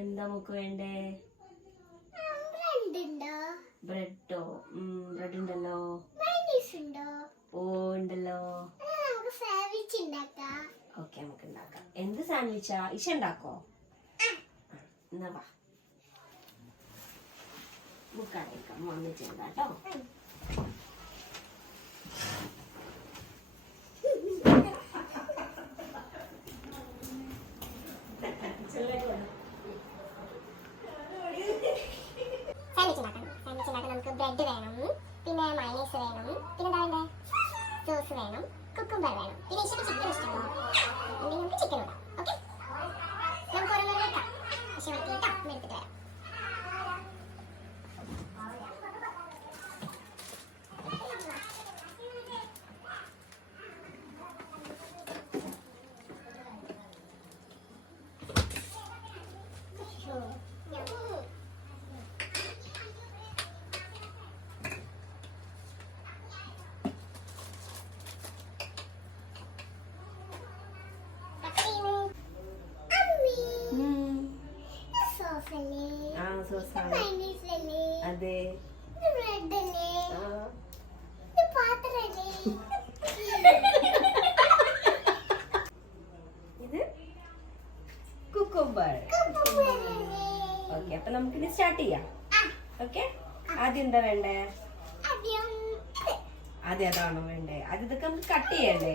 എന്താ നമുക്ക് വേണ്ടേ? ബ്രെഡോ? ബ്രെഡ് ഉണ്ടല്ലോ. ഓ ഉണ്ടല്ലോ. ഓക്കെ, നമുക്ക് ഉണ്ടാക്കാം. എന്ത് സാൻഡ്വിച്ചാ? ഇഷ ഉണ്ടാക്കോ? എന്നാ വാ, ബുക്കാടേക്കാം. വന്ന് ചെയ്താട്ടോ. നമുക്ക് ബ്രെഡ് വേണം, പിന്നെ മയോണൈസ് വേണം, പിന്നെ എന്താ വേണ്ടേ? സോസ് വേണം, കുക്കുംബർ വേണം, പിന്നെ ഇഷ്ടം ചിക്കൻ ഇഷ്ടമോ? അല്ലെങ്കിൽ നമുക്ക് ചിക്കൻ ഇടാം. ഓക്കെ, നമുക്ക് ഓരോന്നും വെക്കാം. പക്ഷെ വെട്ടിയിട്ടോ എടുത്തിട്ട് വരാം. അതെ, ഇത് കുക്കുംബർ. ഓക്കെ, അപ്പൊ നമുക്കിത് സ്റ്റാർട്ട് ചെയ്യാം. ഓക്കെ, ആദ്യം എന്താ വേണ്ടേ? ആദ്യം അതാണോ വേണ്ടേ? ആദ്യം ഇതൊക്കെ നമുക്ക് കട്ട് ചെയ്യണ്ടേ?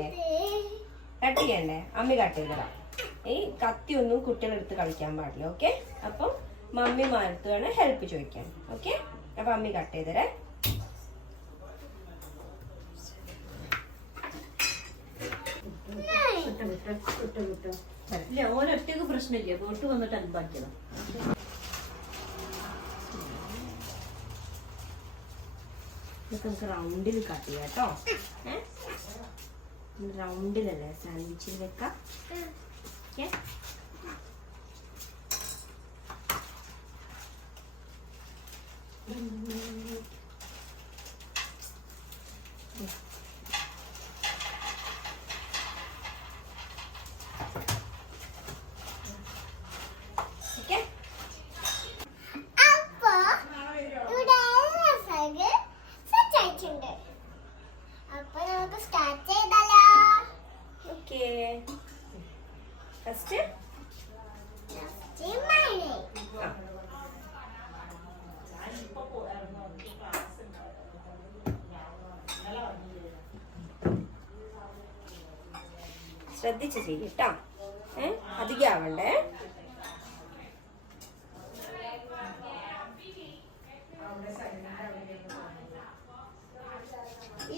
അമ്മി കട്ട് ചെയ്തതാ. ഈ കത്തിയൊന്നും കുട്ടികളെടുത്ത് കളിക്കാൻ പാടില്ല. ഓക്കെ, അപ്പം മമ്മിമാരത്ത് വേണം ഹെൽപ്പ് ചോദിക്കാൻ. ഓക്കെ, അപ്പൊ അമ്മി കട്ട് ചെയ്തരേ. ഓരൊറ്റക്ക് പ്രശ്നമില്ല, വീട്ടു വന്നിട്ട് അനുഭവിക്കണം. നമുക്ക് റൗണ്ടിൽ കട്ട് ചെയ്യാം കേട്ടോ. റൗണ്ടിലല്ലേ സാൻഡ്വിച്ചിൽ വെക്കാം. ഓക്കെ, ഫസ്റ്റ് ശ്രദ്ധിച്ച് ചെയ്യട്ടോ. അധികം ആവണ്ടേ.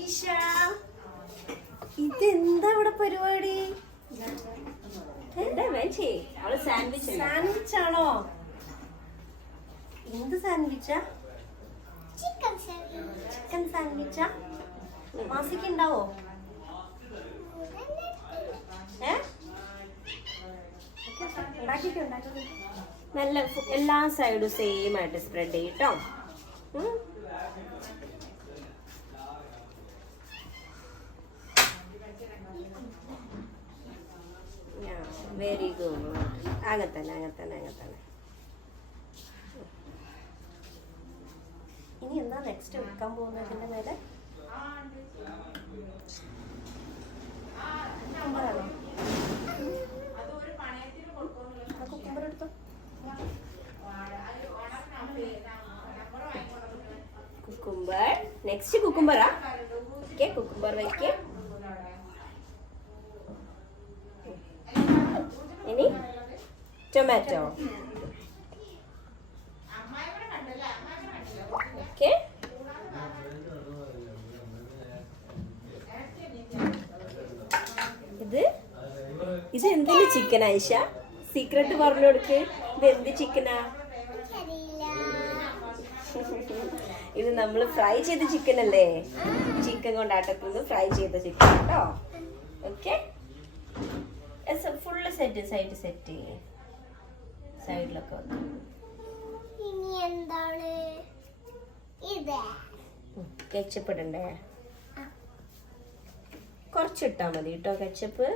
ഈശ, ഇതെന്താ ഇവിടെ പരിപാടി? സാൻഡ്വിച്ച് ആണോ? എന്ത് സാൻഡ്വിച്ചാ? ചിക്കൻ സാൻഡ്വിച്ചാ? മാസിക്ക് ഉണ്ടാവോ? നല്ല എല്ലാ സൈഡും സെയിം ആയിട്ട് സ്പ്രെഡ് ചെയ്യട്ടോ. Very good. അങ്ങത്തന്നെ. ഇനി എന്താ നെക്സ്റ്റ് വെക്കാൻ പോകുന്നതിന്റെ മേലെ? കുക്കുംബർ എടുത്തോ. കുക്കുംബർ നെക്സ്റ്റ് കുക്കുംബറാ. ഓക്കെ, കുക്കുംബർ വയ്ക്കേ. ഇനി ടൊമാറ്റോ. ഓക്കെ, ഇത് എന്തിന്റെ ചിക്കൻ ആയിഷ? സീക്രട്ട് പറഞ്ഞു കൊടുക്ക്. ഇത് എന്ത് ചിക്കനാ? ഇത് നമ്മൾ ഫ്രൈ ചെയ്ത ചിക്കൻ അല്ലേ? ചിക്കൻ കൊണ്ടാട്ടത്തിൽ ഫ്രൈ ചെയ്ത ചിക്കൻ കേട്ടോ. ഓക്കെ, ഫുള്ള് സെറ്റ് സൈഡിലൊക്കെ വെക്കാം. ഇനി എന്താണ് ഇത്? കെച്ചപ്പ് ഇടണ്ടേ? കുറച്ചിട്ടാ മതി കേട്ടോ കെച്ചപ്പ്.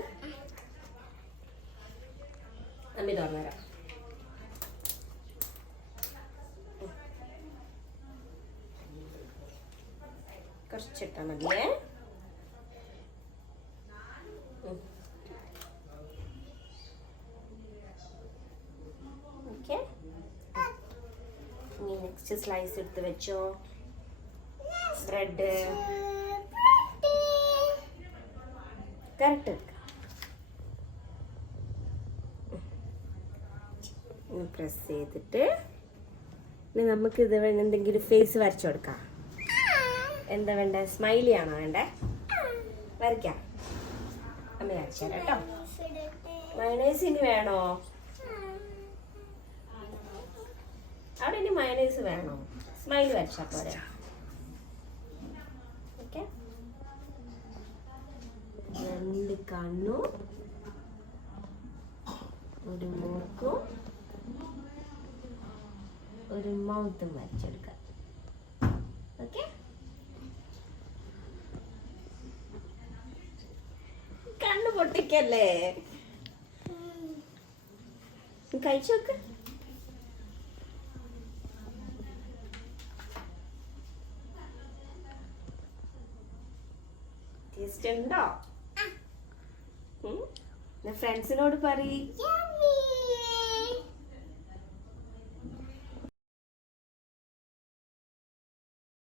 അമ്മി തുറന്നുതരാം. കുറച്ചിട്ടാ മതിയേ. ഓക്കെ, ഇനി നെക്സ്റ്റ് സ്ലൈസ് എടുത്ത് വെച്ചോ. ബ്രെഡ് കറക്റ്റ് പ്രസ് ചെയ്തിട്ട് ഇനി നമുക്ക് ഇത് എന്തെങ്കിലും ഫേസ് വരച്ചു കൊടുക്കാം. എന്താ വേണ്ടേ? സ്മൈലി ആണോ വേണ്ടേ? വരയ്ക്കാം. അമ്മ വരച്ചു തരാം കേട്ടോ. മയണൈസ് ഇനി വേണോ? അവിടെ ഇനി മയണൈസ് വേണോ? സ്മൈലി വരച്ചാ പോരാ. ഓക്കെ, 2 കണ്ണും 1 മൂക്കും 1 മൗത്തും വരച്ചെടുക്കാം. ഓക്കെ, കണ്ണു പൊട്ടിക്കല്ലേ. കഴിച്ചു നോക്ക്. ടേസ്റ്റ് ഉണ്ടോ? ഫ്രണ്ട്സിനോട് പറയ്.